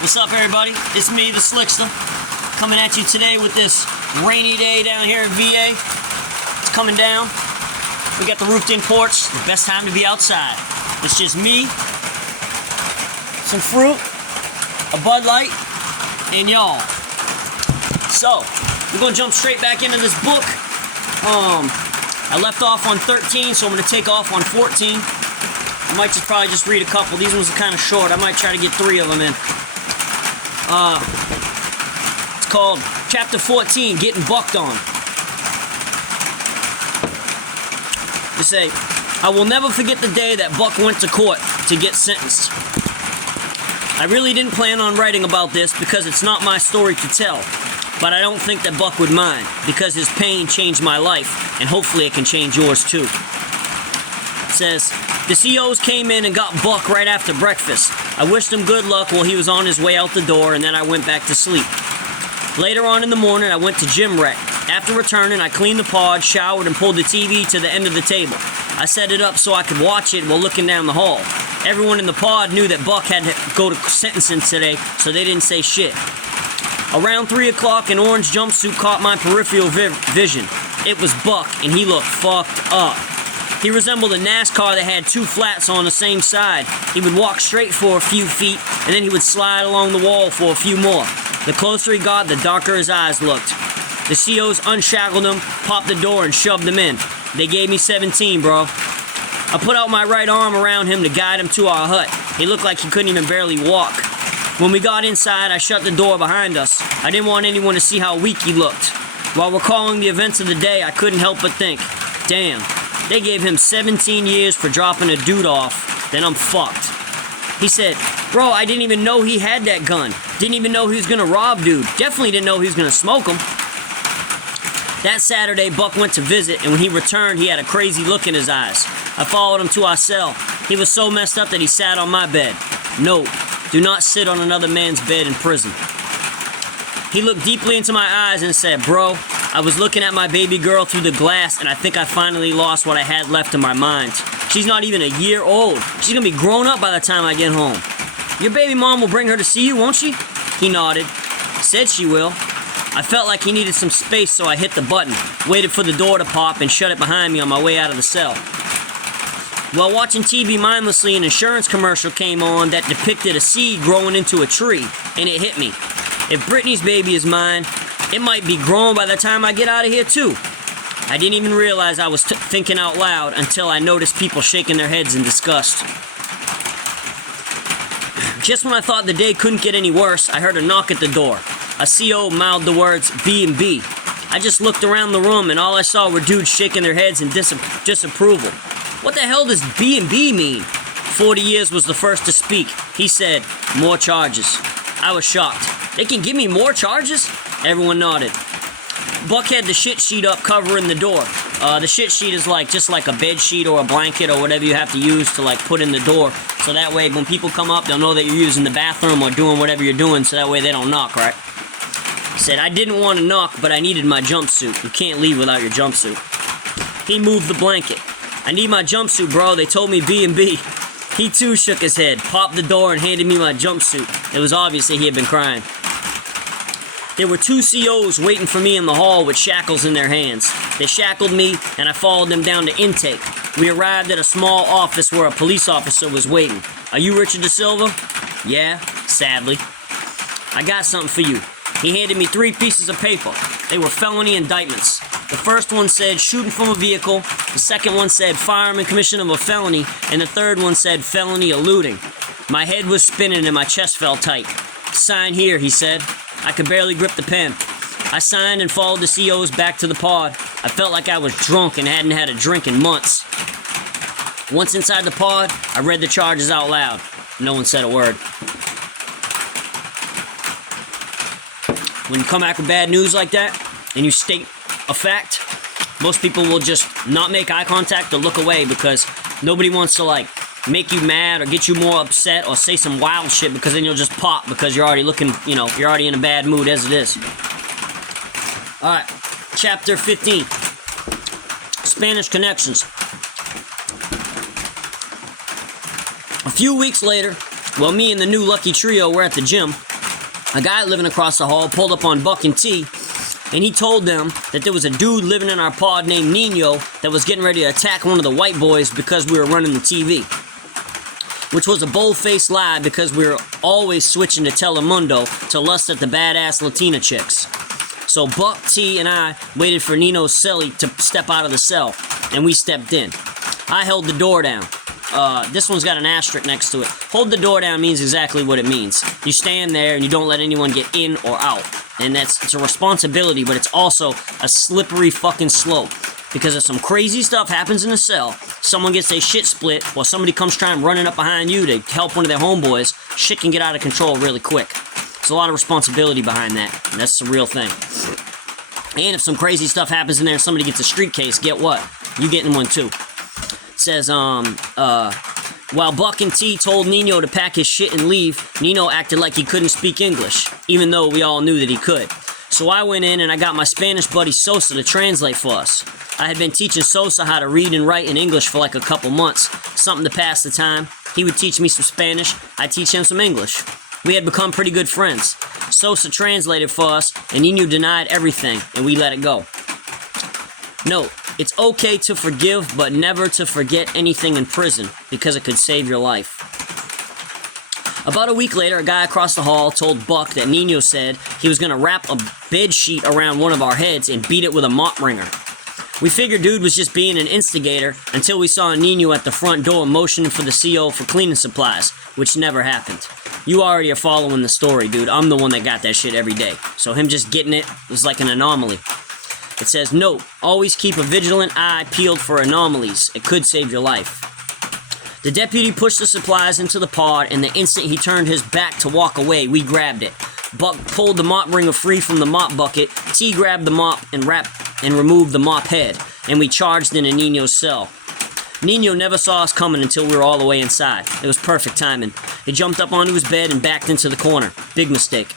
What's up, everybody? It's me, the Slickster, coming at you today with this rainy day down here in VA. It's coming down. We got the roofed-in porch. The best time to be outside. It's just me, some fruit, a Bud Light, and y'all. So, we're gonna jump straight back into this book. I left off on 13, so I'm gonna take off on 14. I might probably just read a couple. These ones are kind of short. I might try to get 3 of them in. It's called Chapter 14, Getting Bucked On. They say, I will never forget the day that Buck went to court to get sentenced. I really didn't plan on writing about this because it's not my story to tell, but I don't think that Buck would mind because his pain changed my life, and hopefully it can change yours too. It says, the COs came in and got Buck right after breakfast. I wished him good luck while he was on his way out the door, and then I went back to sleep. Later on in the morning, I went to gym rec. After returning, I cleaned the pod, showered, and pulled the TV to the end of the table. I set it up so I could watch it while looking down the hall. Everyone in the pod knew that Buck had to go to sentencing today, so they didn't say shit. Around 3 o'clock, an orange jumpsuit caught my peripheral vision. It was Buck, and he looked fucked up. He resembled a NASCAR that had 2 flats on the same side. He would walk straight for a few feet, and then he would slide along the wall for a few more. The closer he got, the darker his eyes looked. The COs unshackled him, popped the door, and shoved him in. They gave me 17, bro. I put out my right arm around him to guide him to our hut. He looked like he couldn't even barely walk. When we got inside, I shut the door behind us. I didn't want anyone to see how weak he looked. While recalling the events of the day, I couldn't help but think, damn, they gave him 17 years for dropping a dude off, then I'm fucked. He said, bro, I didn't even know he had that gun. Didn't even know he was gonna rob dude. Definitely didn't know he was gonna smoke him. That Saturday, Buck went to visit, and when he returned, he had a crazy look in his eyes. I followed him to our cell. He was so messed up that he sat on my bed. Note, do not sit on another man's bed in prison. He looked deeply into my eyes and said, bro, I was looking at my baby girl through the glass, and I think I finally lost what I had left in my mind. She's not even a year old. She's gonna be grown up by the time I get home. Your baby mom will bring her to see you, won't she? He nodded. Said she will. I felt like he needed some space, so I hit the button, waited for the door to pop, and shut it behind me on my way out of the cell. While watching TV mindlessly, an insurance commercial came on that depicted a seed growing into a tree, and it hit me. If Brittany's baby is mine, it might be grown by the time I get out of here too. I didn't even realize I was thinking out loud until I noticed people shaking their heads in disgust. Just when I thought the day couldn't get any worse, I heard a knock at the door. A CO mouthed the words B&B. I just looked around the room and all I saw were dudes shaking their heads in disapproval. What the hell does B&B mean? 40 years was the first to speak. He said, more charges. I was shocked. They can give me more charges? Everyone nodded. Buck had the shit sheet up covering the door. The shit sheet is just like a bed sheet or a blanket or whatever you have to use to put in the door. So that way when people come up, they'll know that you're using the bathroom or doing whatever you're doing, so that way they don't knock, right? He said, I didn't want to knock, but I needed my jumpsuit. You can't leave without your jumpsuit. He moved the blanket. I need my jumpsuit, bro. They told me B&B. He too shook his head, popped the door, and handed me my jumpsuit. It was obvious that he had been crying. There were 2 COs waiting for me in the hall with shackles in their hands. They shackled me, and I followed them down to intake. We arrived at a small office where a police officer was waiting. Are you Richard Da Silva? Yeah, sadly. I got something for you. He handed me 3 pieces of paper. They were felony indictments. The first one said shooting from a vehicle, the second one said firearm in commission of a felony, and the third one said felony eluding. My head was spinning and my chest felt tight. Sign here, he said. I could barely grip the pen. I signed and followed the COs back to the pod. I felt like I was drunk and hadn't had a drink in months. Once inside the pod, I read the charges out loud. No one said a word. When you come back with bad news like that, and you state a fact, most people will just not make eye contact or look away because nobody wants to make you mad or get you more upset or say some wild shit, because then you'll just pop because you're already looking, you're already in a bad mood as it is. Alright, chapter 15. Spanish connections. A few weeks later, Well, me and the new lucky trio were at the gym. A guy living across the hall pulled up on Buck and T, and he told them that there was a dude living in our pod named Nino that was getting ready to attack one of the white boys because we were running the TV. Which was a bold-faced lie because we were always switching to Telemundo to lust at the badass Latina chicks. So Buck, T, and I waited for Nino's cellie to step out of the cell, and we stepped in. I held the door down. This one's got an asterisk next to it. Hold the door down means exactly what it means. You stand there and you don't let anyone get in or out. And it's a responsibility, but it's also a slippery fucking slope. Because if some crazy stuff happens in the cell, someone gets their shit split, while somebody comes trying running up behind you to help one of their homeboys, shit can get out of control really quick. There's a lot of responsibility behind that, and that's the real thing. And if some crazy stuff happens in there and somebody gets a street case, get what? You getting one too. It says, while Buck and T told Nino to pack his shit and leave, Nino acted like he couldn't speak English, even though we all knew that he could. So I went in and I got my Spanish buddy Sosa to translate for us. I had been teaching Sosa how to read and write in English for like a couple months, something to pass the time. He would teach me some Spanish, I'd teach him some English. We had become pretty good friends. Sosa translated for us, and Nino denied everything, and we let it go. Note, it's okay to forgive, but never to forget anything in prison, because it could save your life. About a week later, a guy across the hall told Buck that Nino said he was going to wrap a bed sheet around one of our heads and beat it with a mop wringer. We figured dude was just being an instigator until we saw Nino at the front door motioning for the CO for cleaning supplies, which never happened. You already are following the story, dude. I'm the one that got that shit every day. So him just getting it was like an anomaly. It says, note, always keep a vigilant eye peeled for anomalies. It could save your life. The deputy pushed the supplies into the pod, and the instant he turned his back to walk away, we grabbed it. Buck pulled the mop wringer free from the mop bucket. T grabbed the mop and removed the mop head, and we charged into Nino's cell. Nino never saw us coming until we were all the way inside. It was perfect timing. He jumped up onto his bed and backed into the corner. Big mistake.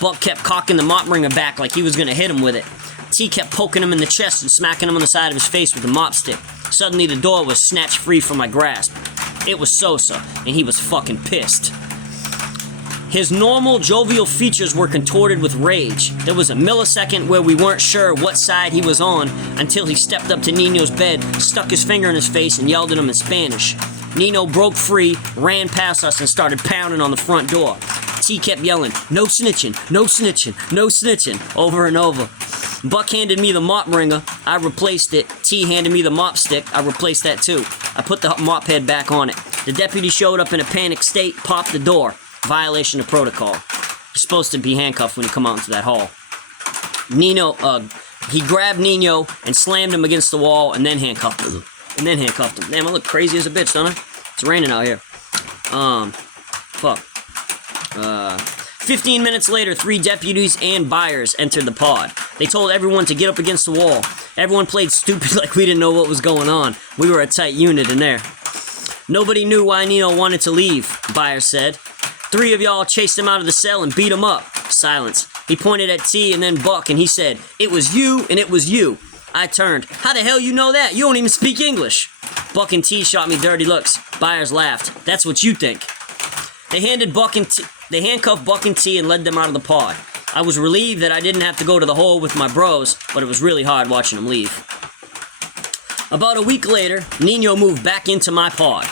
Buck kept cocking the mop wringer back like he was going to hit him with it. T kept poking him in the chest and smacking him on the side of his face with the mop stick. Suddenly the door was snatched free from my grasp. It was Sosa, and he was fucking pissed. His normal, jovial features were contorted with rage. There was a millisecond where we weren't sure what side he was on until he stepped up to Nino's bed, stuck his finger in his face, and yelled at him in Spanish. Nino broke free, ran past us, and started pounding on the front door. T kept yelling, no snitching, no snitching, no snitching, over and over. Buck handed me the mop wringer. I replaced it. T handed me the mop stick. I replaced that too. I put the mop head back on it. The deputy showed up in a panicked state, popped the door. Violation of protocol. You're supposed to be handcuffed when you come out into that hall. He grabbed Nino and slammed him against the wall and then handcuffed him. Damn, I look crazy as a bitch, don't I? It's raining out here. 15 minutes later, 3 deputies and buyers entered the pod. They told everyone to get up against the wall. Everyone played stupid like we didn't know what was going on. We were a tight unit in there. Nobody knew why Nino wanted to leave, Byers said. 3 of y'all chased him out of the cell and beat him up. Silence. He pointed at T and then Buck and he said, it was you and it was you. I turned. How the hell you know that? You don't even speak English. Buck and T shot me dirty looks. Byers laughed. That's what you think. They handcuffed Buck and T and led them out of the pod. I was relieved that I didn't have to go to the hole with my bros, but it was really hard watching them leave. About a week later, Nino moved back into my pod.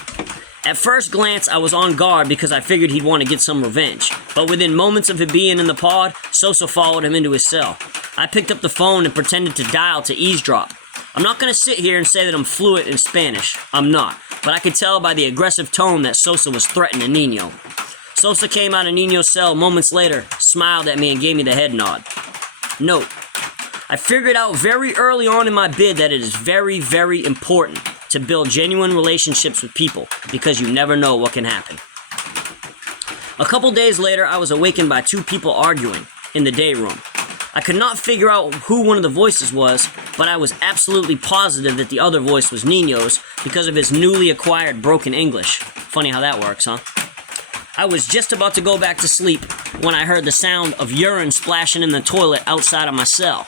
At first glance, I was on guard because I figured he'd want to get some revenge. But within moments of it being in the pod, Sosa followed him into his cell. I picked up the phone and pretended to dial to eavesdrop. I'm not going to sit here and say that I'm fluent in Spanish. I'm not. But I could tell by the aggressive tone that Sosa was threatening Nino. Sosa came out of Nino's cell moments later, smiled at me, and gave me the head nod. Note, I figured out very early on in my bid that it is very, very important to build genuine relationships with people, because you never know what can happen. A couple days later, I was awakened by 2 people arguing in the day room. I could not figure out who one of the voices was, but I was absolutely positive that the other voice was Nino's because of his newly acquired broken English. Funny how that works, huh? I was just about to go back to sleep when I heard the sound of urine splashing in the toilet outside of my cell.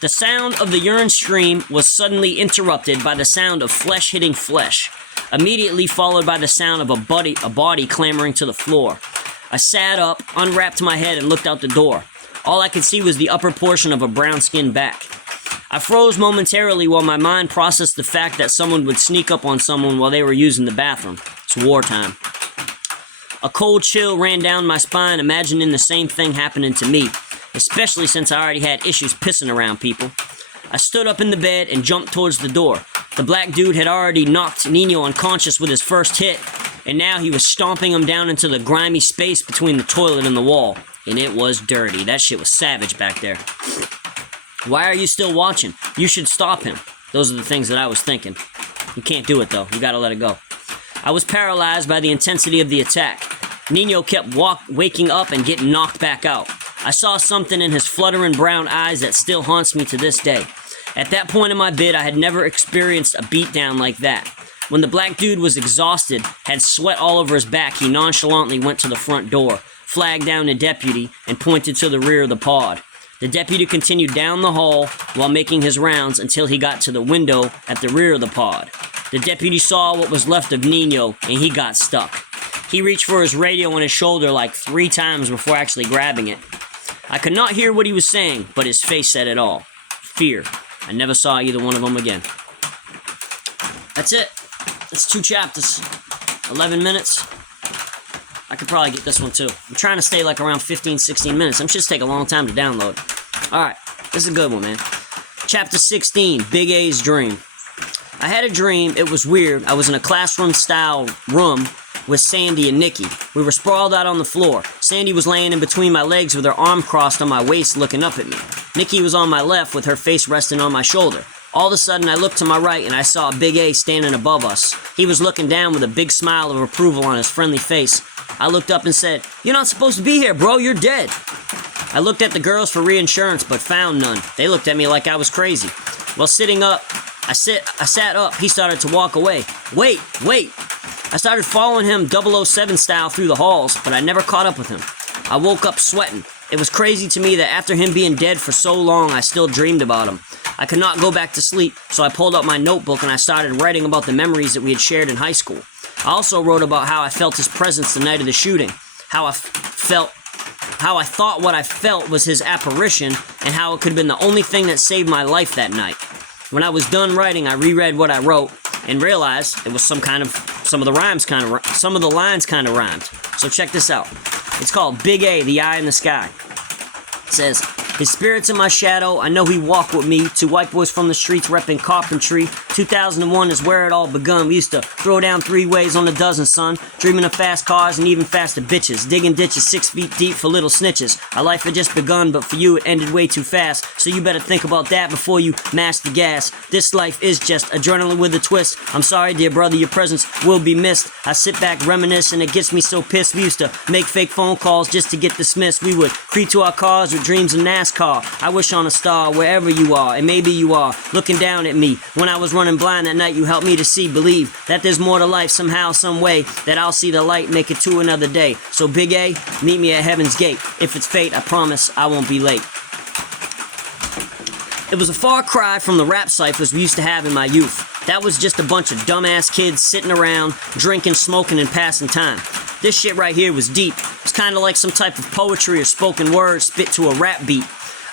The sound of the urine stream was suddenly interrupted by the sound of flesh hitting flesh, immediately followed by the sound of a body clambering to the floor. I sat up, unwrapped my head, and looked out the door. All I could see was the upper portion of a brown-skinned back. I froze momentarily while my mind processed the fact that someone would sneak up on someone while they were using the bathroom. It's wartime. A cold chill ran down my spine, imagining the same thing happening to me, especially since I already had issues pissing around people. I stood up in the bed and jumped towards the door. The black dude had already knocked Nino unconscious with his first hit, and now he was stomping him down into the grimy space between the toilet and the wall. And it was dirty. That shit was savage back there. Why are you still watching? You should stop him. Those are the things that I was thinking. You can't do it, though. You gotta let it go. I was paralyzed by the intensity of the attack. Nino kept waking up and getting knocked back out. I saw something in his fluttering brown eyes that still haunts me to this day. At that point in my bid, I had never experienced a beatdown like that. When the black dude was exhausted, had sweat all over his back, he nonchalantly went to the front door, flagged down a deputy, and pointed to the rear of the pod. The deputy continued down the hall while making his rounds until he got to the window at the rear of the pod. The deputy saw what was left of Nino, and he got stuck. He reached for his radio on his shoulder like 3 times before actually grabbing it. I could not hear what he was saying, but his face said it all. Fear. I never saw either one of them again. That's it. That's 2 chapters. 11 minutes. I could probably get this one too. I'm trying to stay like around 15, 16 minutes. Them shits take a long time to download. Alright, this is a good one, man. Chapter 16, Big A's Dream. I had a dream. It was weird. I was in a classroom-style room with Sandy and Nikki. We were sprawled out on the floor. Sandy was laying in between my legs with her arm crossed on my waist looking up at me. Nikki was on my left with her face resting on my shoulder. All of a sudden, I looked to my right and I saw Big A standing above us. He was looking down with a big smile of approval on his friendly face. I looked up and said, "You're not supposed to be here, bro. You're dead." I looked at the girls for reinsurance, but found none. They looked at me like I was crazy. While sitting up, I sat up. He started to walk away. Wait. I started following him 007 style through the halls, but I never caught up with him. I woke up sweating. It was crazy to me that after him being dead for so long, I still dreamed about him. I could not go back to sleep, so I pulled out my notebook and I started writing about the memories that we had shared in high school. I also wrote about how I felt his presence the night of the shooting, how I thought what I felt was his apparition, and how it could have been the only thing that saved my life that night. When I was done writing, I reread what I wrote and realized it was some of the lines kind of rhymed. So check this out. It's called Big A, the Eye in the Sky. It says, "His spirit's in my shadow, I know he walked with me. 2 white boys from the streets repping carpentry. 2001 is where it all begun. We used to throw down 3 ways on a dozen, son. Dreaming of fast cars and even faster bitches. Digging ditches 6 feet deep for little snitches. Our life had just begun, but for you it ended way too fast. So you better think about that before you mash the gas. This life is just adrenaline with a twist. I'm sorry, dear brother, your presence will be missed. I sit back, reminisce, and it gets me so pissed. We used to make fake phone calls just to get dismissed. We would creep to our cars with dreams of NASCAR. I wish on a star wherever you are, and maybe you are looking down at me. When I was running blind that night, you helped me to see, believe that there's more to life somehow, some way, that I'll see the light, make it to another day. So Big A, meet me at heaven's gate. If it's fate, I promise I won't be late." It was a far cry from the rap ciphers we used to have in my youth. That was just a bunch of dumbass kids sitting around, drinking, smoking, and passing time. This shit right here was deep. It was kind of like some type of poetry or spoken word spit to a rap beat.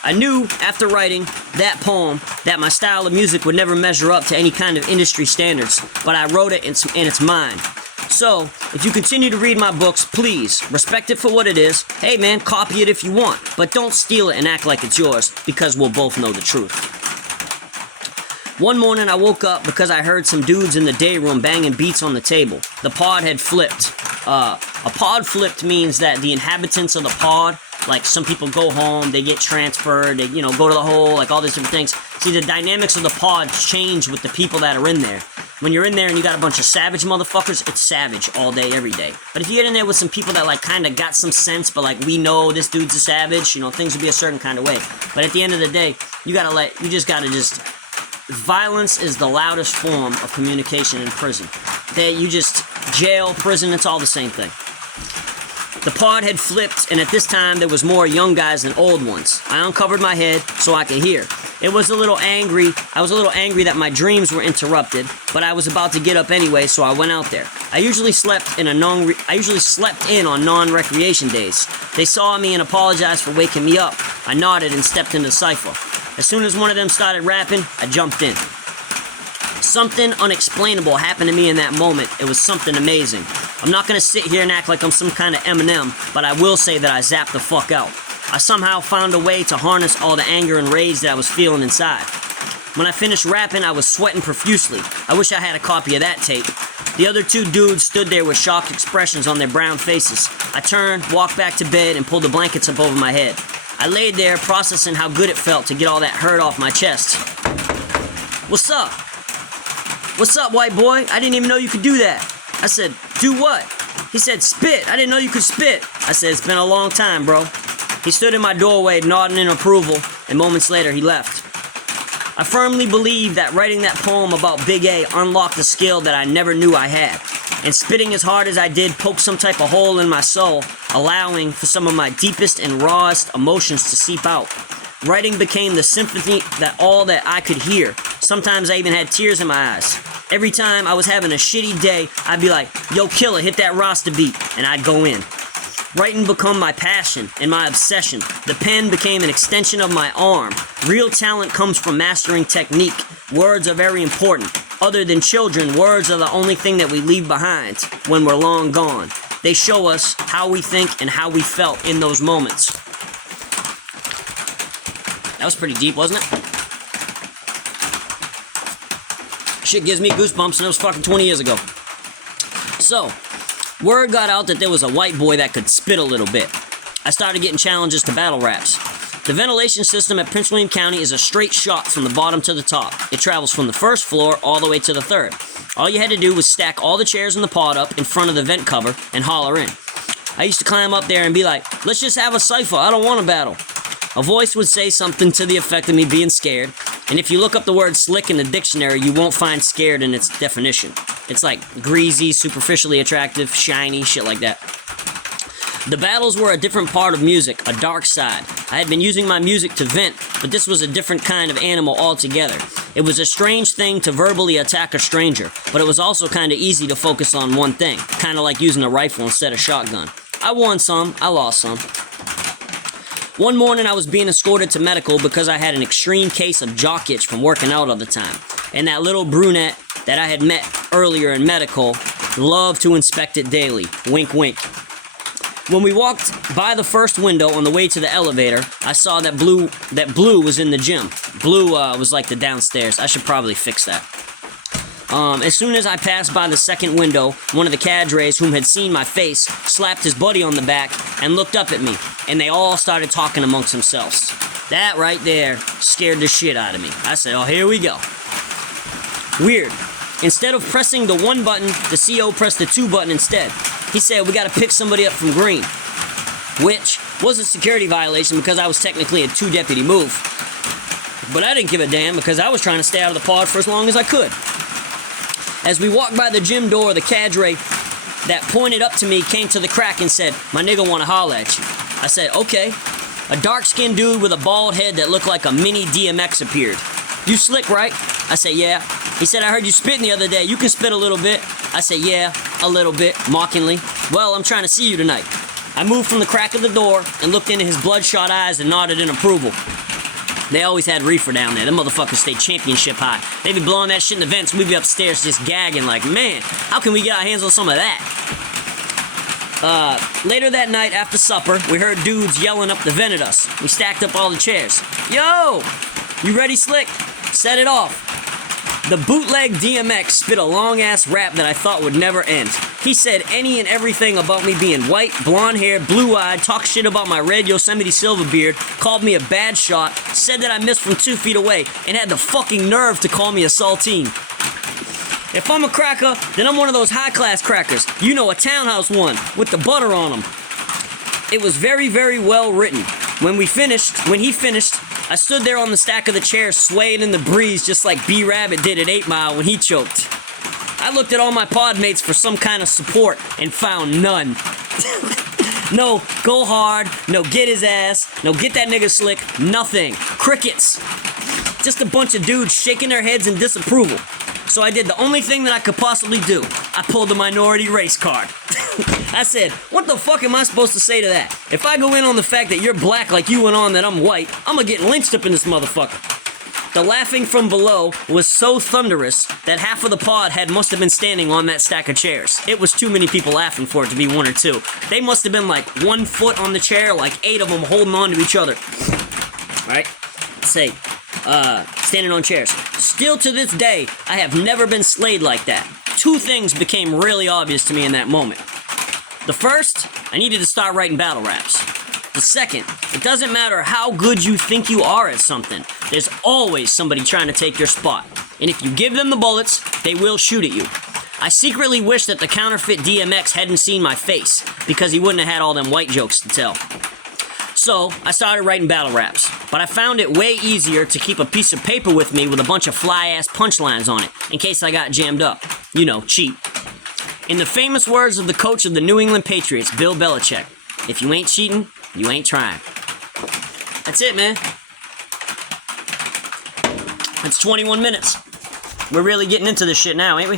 I knew, after writing that poem, that my style of music would never measure up to any kind of industry standards, but I wrote it and it's mine. So, if you continue to read my books, please, respect it for what it is. Hey man, copy it if you want, but don't steal it and act like it's yours, because we'll both know the truth. One morning I woke up because I heard some dudes in the day room banging beats on the table. The pod had flipped. A pod flipped means that the inhabitants of the pod, like some people go home, they get transferred, they, go to the hole, like all these different things. See, the dynamics of the pod change with the people that are in there. When you're in there and you got a bunch of savage motherfuckers, it's savage all day, every day. But if you get in there with some people that, kind of got some sense, but, we know this dude's a savage, things will be a certain kind of way. But at the end of the day, violence is the loudest form of communication in prison. Jail, prison, it's all the same thing. The pod had flipped, and at this time, there was more young guys than old ones. I uncovered my head so I could hear. It was a little angry. I was a little angry that my dreams were interrupted, but I was about to get up anyway, so I went out there. I usually slept in on non-recreation days. They saw me and apologized for waking me up. I nodded and stepped into the cypher. As soon as one of them started rapping, I jumped in. Something unexplainable happened to me in that moment. It was something amazing. I'm not gonna sit here and act like I'm some kind of Eminem, but I will say that I zapped the fuck out. I somehow found a way to harness all the anger and rage that I was feeling inside. When I finished rapping, I was sweating profusely. I wish I had a copy of that tape. The other two dudes stood there with shocked expressions on their brown faces. I turned, walked back to bed, and pulled the blankets up over my head. I laid there, processing how good it felt to get all that hurt off my chest. What's up? What's up, white boy? I didn't even know you could do that. I said, do what? He said, spit. I didn't know you could spit. I said, it's been a long time, bro. He stood in my doorway, nodding in approval, and moments later, he left. I firmly believe that writing that poem about Big A unlocked a skill that I never knew I had. And spitting as hard as I did poked some type of hole in my soul, allowing for some of my deepest and rawest emotions to seep out. Writing became the symphony that all that I could hear. Sometimes I even had tears in my eyes. Every time I was having a shitty day, I'd be like, yo, killer, hit that roster beat, and I'd go in. Writing became my passion and my obsession. The pen became an extension of my arm. Real talent comes from mastering technique. Words are very important. Other than children, words are the only thing that we leave behind when we're long gone. They show us how we think and how we felt in those moments. That was pretty deep, wasn't it? Shit gives me goosebumps, and it was fucking 20 years ago. So, word got out that there was a white boy that could spit a little bit. I started getting challenges to battle raps. The ventilation system at Prince William County is a straight shot from the bottom to the top. It travels from the first floor all the way to the third. All you had to do was stack all the chairs in the pod up in front of the vent cover and holler in. I used to climb up there and be like, let's just have a cipher, I don't want to battle. A voice would say something to the effect of me being scared, and if you look up the word slick in the dictionary, you won't find scared in its definition. It's like greasy, superficially attractive, shiny, shit like that. The battles were a different part of music, a dark side. I had been using my music to vent, but this was a different kind of animal altogether. It was a strange thing to verbally attack a stranger, but it was also kind of easy to focus on one thing, kind of like using a rifle instead of shotgun. I won some, I lost some. One morning I was being escorted to medical because I had an extreme case of jock itch from working out all the time. And that little brunette that I had met earlier in medical loved to inspect it daily. Wink, wink. When we walked by the first window on the way to the elevator, I saw that Blue was in the gym. Blue was like the downstairs. I should probably fix that. As soon as I passed by the second window, one of the cadres whom had seen my face slapped his buddy on the back and looked up at me, and they all started talking amongst themselves. That right there scared the shit out of me. I said, oh, here we go. Weird. Instead of pressing the 1 button, the CO pressed the 2 button instead. He said, we gotta pick somebody up from green, which was a security violation because I was technically a 2-deputy move. But I didn't give a damn because I was trying to stay out of the pod for as long as I could. As we walked by the gym door, the cadre that pointed up to me came to the crack and said, my nigga wanna holler at you. I said, okay. A dark-skinned dude with a bald head that looked like a mini DMX appeared. You slick, right? I said, yeah. He said, I heard you spitting the other day. You can spit a little bit. I said, yeah, a little bit, mockingly. Well, I'm trying to see you tonight. I moved from the crack of the door and looked into his bloodshot eyes and nodded in approval. They always had reefer down there. Them motherfuckers stayed championship high. They be blowing that shit in the vents. We'd be upstairs just gagging like, man, how can we get our hands on some of that? Later that night after supper, we heard dudes yelling up the vent at us. We stacked up all the chairs. Yo! You ready, Slick? Set it off. The bootleg DMX spit a long-ass rap that I thought would never end. He said any and everything about me being white, blonde-haired, blue-eyed, talked shit about my red Yosemite silver beard, called me a bad shot, said that I missed from 2 feet away, and had the fucking nerve to call me a saltine. If I'm a cracker, then I'm one of those high-class crackers. You know, a townhouse one, with the butter on them. It was very, very well written. When he finished, I stood there on the stack of the chairs swaying in the breeze just like B-Rabbit did at 8 Mile when he choked. I looked at all my pod mates for some kind of support and found none. No, go hard, no get his ass, no get that nigga slick, nothing. Crickets. Just a bunch of dudes shaking their heads in disapproval. So I did the only thing that I could possibly do. I pulled the minority race card. I said, what the fuck am I supposed to say to that? If I go in on the fact that you're black like you went on that I'm white, I'm gonna get lynched up in this motherfucker. The laughing from below was so thunderous that half of the pod must have been standing on that stack of chairs. It was too many people laughing for it to be one or two. They must have been like 1 foot on the chair, like 8 of them holding on to each other. Right? Say, standing on chairs. Still to this day, I have never been slayed like that. 2 things became really obvious to me in that moment. The first, I needed to start writing battle raps. The second, it doesn't matter how good you think you are at something, there's always somebody trying to take your spot. And if you give them the bullets, they will shoot at you. I secretly wish that the counterfeit DMX hadn't seen my face, because he wouldn't have had all them white jokes to tell. So, I started writing battle raps, but I found it way easier to keep a piece of paper with me with a bunch of fly-ass punchlines on it, in case I got jammed up. You know, cheat. In the famous words of the coach of the New England Patriots, Bill Belichick, if you ain't cheating, you ain't trying. That's it, man. It's 21 minutes. We're really getting into this shit now, ain't we?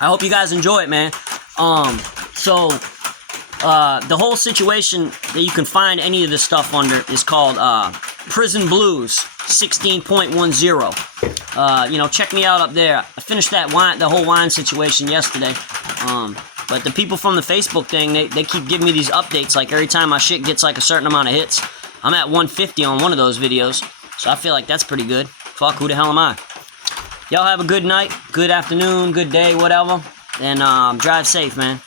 I hope you guys enjoy it, man. The whole situation that you can find any of this stuff under is called Prison Blues 16.10. You know, check me out up there. I finished the whole wine situation yesterday. But the people from the Facebook thing, they keep giving me these updates, like every time my shit gets like a certain amount of hits. I'm at 150 on one of those videos, so I feel like that's pretty good. Fuck, who the hell am I? Y'all have a good night, good afternoon, good day, whatever, and drive safe, man.